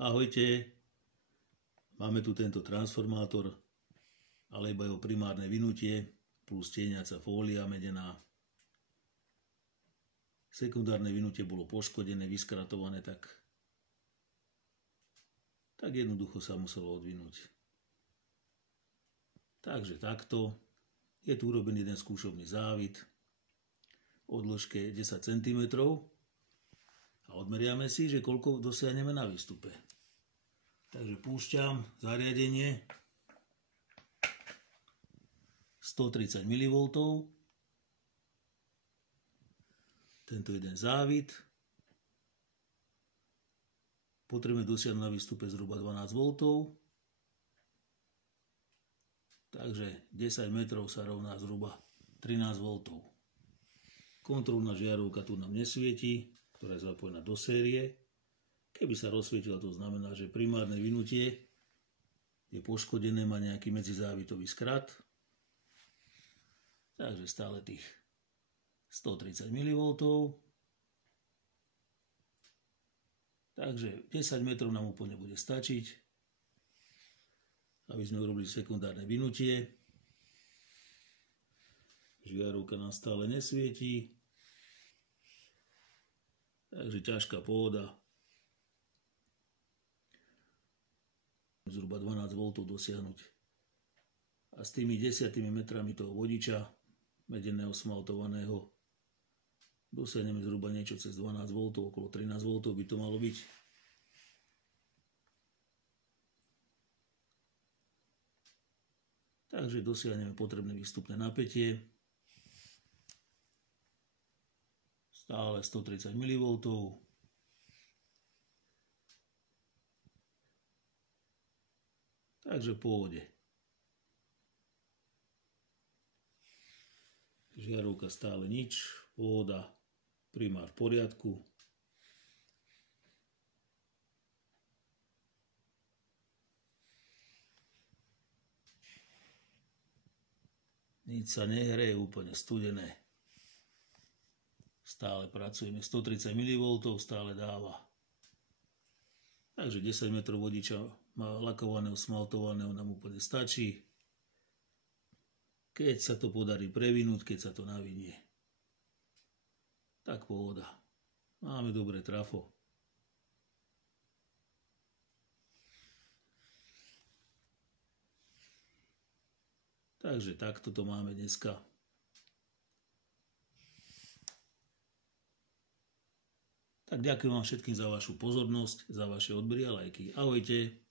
Ahojte, máme tu tento transformátor, ale iba jeho primárne vynutie plus tieňaca fólia medená. Sekundárne vynutie bolo poškodené, vyskratované, tak jednoducho sa muselo odvinúť. Takže takto. Je tu urobený jeden skúšobný závit o dĺžke 10 cm a odmeriame si, že koľko dosiahneme na výstupe. Takže púšťam zariadenie 130 mV, tento jeden závit, potrebujeme dosiahnuť na výstupe zhruba 12 V, takže 10 metrov sa rovná zhruba 13 V. Kontrolná žiarovka tu nám nesvieti, ktorá je zapojená do série. Keby sa rozsvietila, to znamená, že primárne vynutie je poškodené, má nejaký medzizávitový skrat. Takže stále tých 130 mV. Takže 10 metrov nám úplne bude stačiť, aby sme urobili sekundárne vynutie. Žiarovka nám stále nesvietí. Takže ťažká pôda. Zhruba 12 V dosiahnuť. A s tými 10 metrami toho vodiča medeného smaltovaného dosiahneme zhruba niečo cez 12 V, okolo 13 V by to malo byť. Takže dosiahneme potrebné výstupné napätie. Stále 130 mV. Takže v pohode. Žiarovka stále nič, pôda, primár v poriadku. Nič sa nehreje, úplne studené. Stále pracujeme, 130 mV stále dáva. Takže 10 metrov vodiča lakovaného, smaltovaného nám úplne stačí. Keď sa to podarí previnúť, keď sa to navinie, tak pohoda. Máme dobré trafo. Takže takto to máme dneska. Tak ďakujem vám všetkým za vašu pozornosť, za vaše odbery a lajky. Ahojte.